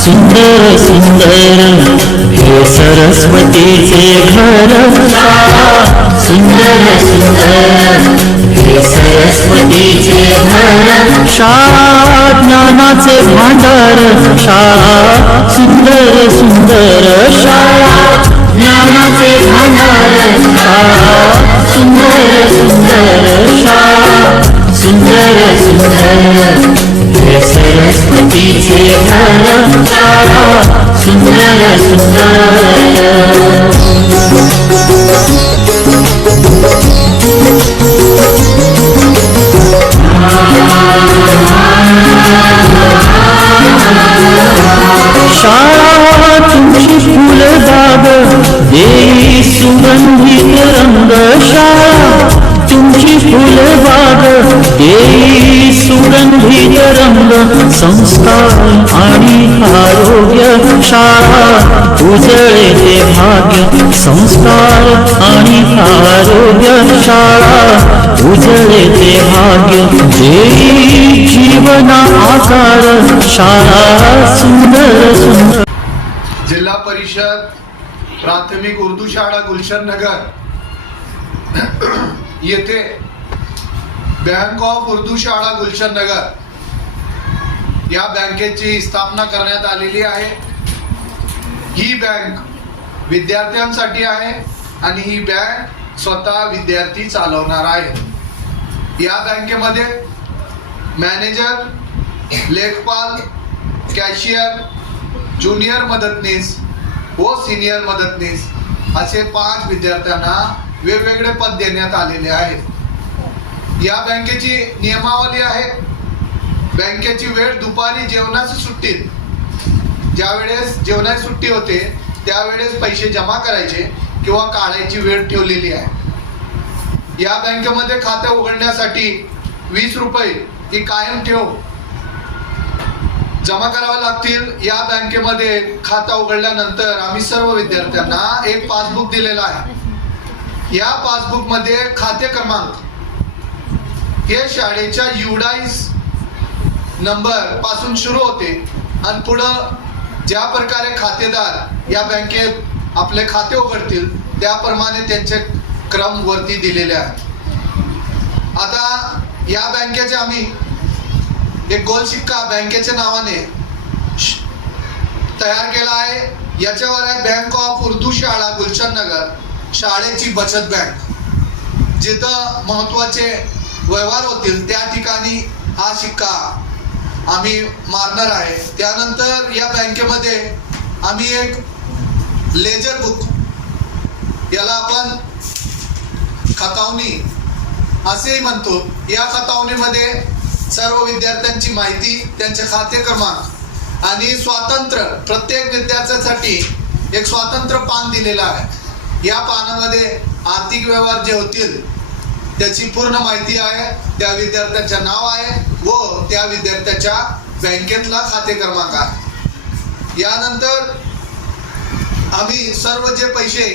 सुंदर सुंदर हे सरस्वतीचे घर सुंदर सुंदर हे सरस्वतीचे घर शाळा ज्ञानाचे भांडार शाळा सुंदर सुंदर शाळा ज्ञानाचे भांडार शाळा सुंदर सुंदर शाळा सुंदर सुंदर हे सरस्वतीचे घर शाळा सुंदर सुंदर शाळा तुमची फुलबाग देई सुगंधित रंग शाळा तुमची फुलबाग देई सुगंधित रंग संस्कार आणि आरोग्य शाळा उजळे ते भाग्य संस्कार आणि आरोग्य शाळा उजळे ते भाग्य देई जीवना आकार शाळा सुंदर सुंदर. जिल्हा परिषद प्राथमिक उर्दू शाळा गुलशन नगर येथे बँक ऑफ उर्दू शाळा गुलशन नगर या बँकेची स्थापना करण्यात आलेली आहे. ही बँक विद्यार्थ्यांसाठी आहे आणि ही बँक स्वतः विद्यार्थी चालवणार आहे. या बँकेमध्ये मॅनेजर, लेखपाल, कॅशियर, ज्युनियर मदतनीस व सिनियर मदतनीस असे 5 विद्यार्थ्यांना वेगवेगळे पद देण्यात आलेले आहेत. या बँकेची नियमावली आहे. बँकेची वेळ दुपारी जेवणाची सुट्टीत, ज्यावेळेस जेवणाची सुट्टी होते त्यावेळेस पैसे जमा करायचे किंवा काढायची वेळ ठेवलेली आहे. या बँकेमध्ये खाते उघडण्यासाठी 20 रुपये ही कायम ठेव जमा करावे लागतील. या बँकेमध्ये खाता उघडल्यानंतर आम्ही सर्व विद्यार्थ्यांना एक पासबुक दिलेला आहे. या पासबुक मध्ये खाते क्रमांक हे शाळेच्या युडाईस नंबर पासून सुरू होते आणि पुढं ज्या प्रकारे खातेदार या बँकेत आपले खाते उघडतील त्याप्रमाणे त्यांचे क्रम वरती दिलेले आहे. आता या बँकेचे आम्ही एक गोल शिक्का बँकेच्या नावाने तयार केला आहे. याच्यावर आहे बँक ऑफ उर्दू शाळा गुलशन नगर शाळेची बचत बँक. जिथं महत्वाचे व्यवहार होतील त्या ठिकाणी हा शिक्का आम्ही मारणार आहे. त्यानंतर या बँकेमध्ये आम्ही एक लेजर बुक, याला आपण खतावणी असेही म्हणतो, या खतावणीमध्ये सर्व विद्यार्थ्यांची माहिती, त्यांचे खाते क्रमांक आणि स्वातंत्र्य प्रत्येक विद्यार्थ्यासाठी एक स्वातंत्र्य पान दिलेलं आहे. या पानामध्ये आर्थिक व्यवहार जे होतील त्याची पूर्ण माहिती आहे, त्या विद्यार्थ्याचे नाव आहे व त्या विद्यार्थ्याच्या बँकेतला खाते क्रमांक आहे. यानंतर आम्ही सर्व जे पैसे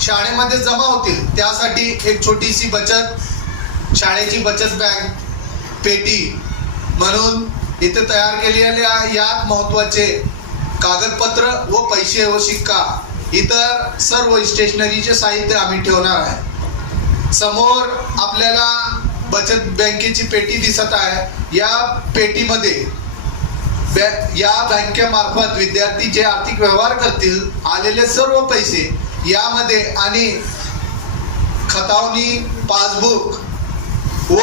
शाळेमध्ये जमा होतील त्यासाठी एक छोटीशी बचत, शाळेची बचत बँक पेटी म्हणून इथे तयार केलेली आहे. यात महत्वाचे कागदपत्र व पैसे व शिक्का, इतर सर्व स्टेशनरीचे साहित्य आम्ही ठेवणार आहे. समोर आपल्याला बचत बँकेची पेटी दिसत आहे. या पेटीमध्ये या बँकेमार्फत विद्यार्थी जे आर्थिक व्यवहार करतील आलेले सर्व पैसे यामध्ये आणि खतावणी, पासबुक व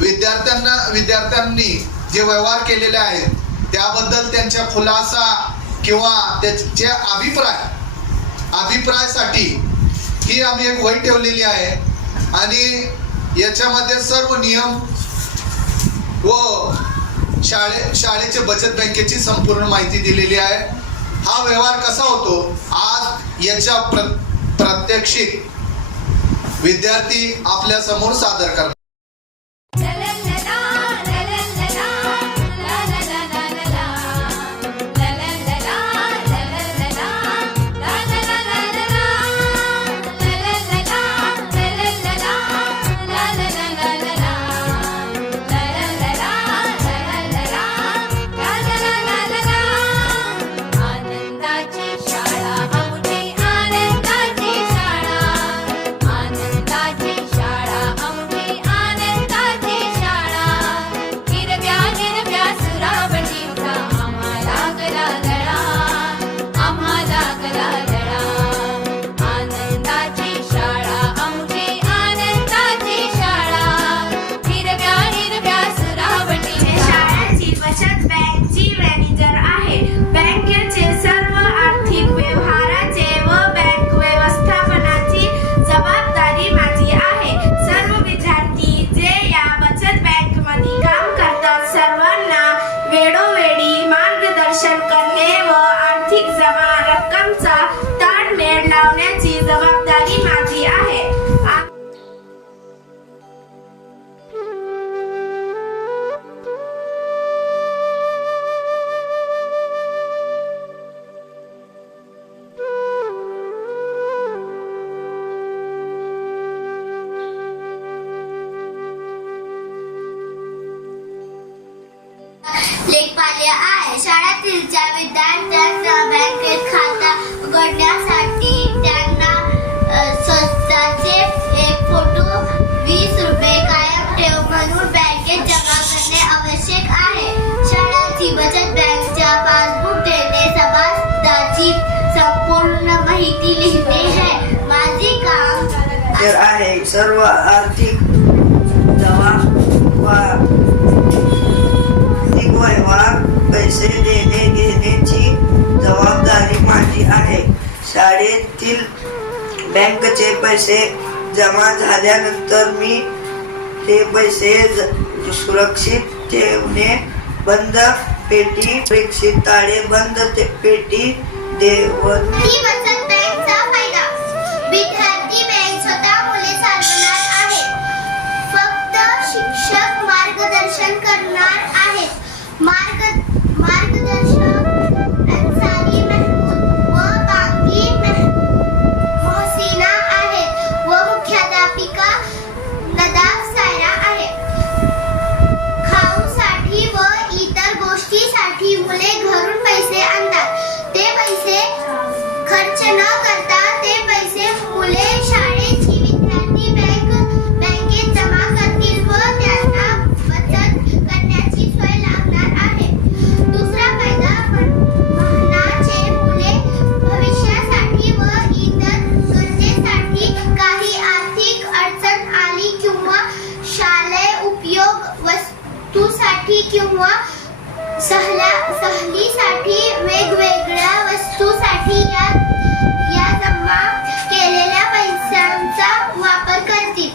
विद्यार्थ्यांनी जे व्यवहार केलेले आहेत त्याबद्दल त्यांच्या खुलासा किंवा त्याचे अभिप्रायासाठी ही आम्ही एक वही ठेवलेली आहे आणि याच्यामध्ये सर्व नियम व शाळेचे बचत बँकेची संपूर्ण माहिती दिलेली आहे. हा व्यवहार कसा होतो आज याच्या प्रात्यक्षिक विद्यार्थी आपल्या समोर सादर करतात. शाळेतील विद्यार्थ्यांना बँकेत खाता उघडण्यासाठी त्यांना स्वतःचे एक फोटो 20 रुपये कायम ठेव म्हणून बँकेत जमा करणे आवश्यक आहे. शाळेची बचत बँकच्या पासबुक देणे, सभासदाची संपूर्ण माहिती लिहिणे हे माझे काम आहे. सर्व आर्थिक व्यवहार पैसे देणे घेण्याची जबाबदारी माझी आहे. शाळेतील बँकेचे पैसे जमा झाल्यानंतर मी ते पैसे सुरक्षित ठेवणे, बंद पेटी सुरक्षित ताळेबंद पेटी देऊन बचत बँकचा फायदा. विद्यार्थी बँक स्वतः मुले चालवणार आहे. फक्त शिक्षक मार्गदर्शन करणार आहेत. मार्गदर्शक अन्सारी महमूद व बाकी मोहसिना आहेत व मुख्याध्यापिका नदाफ सायरा आहे. खाऊसाठी व इतर गोष्टीसाठी मुले घरून पैसे आणतात. ते पैसे खर्च न करता ते पैसे मुले शाळेची विद्यार्थी बँकेत जमा करतील व त्यांना बचत करण्याची सोय लागणार आहे. दुसरा फायदा महानाचे मुले भविष्यासाठी व इतर गरजेसाठी काही आर्थिक अडचण आली किंवा शालेय उपयोग वस्तूसाठी किंवा सहलीसाठी वेगवेगळ्या वस्तूसाठी या जमा केलेल्या पैशांचा वापर करतील.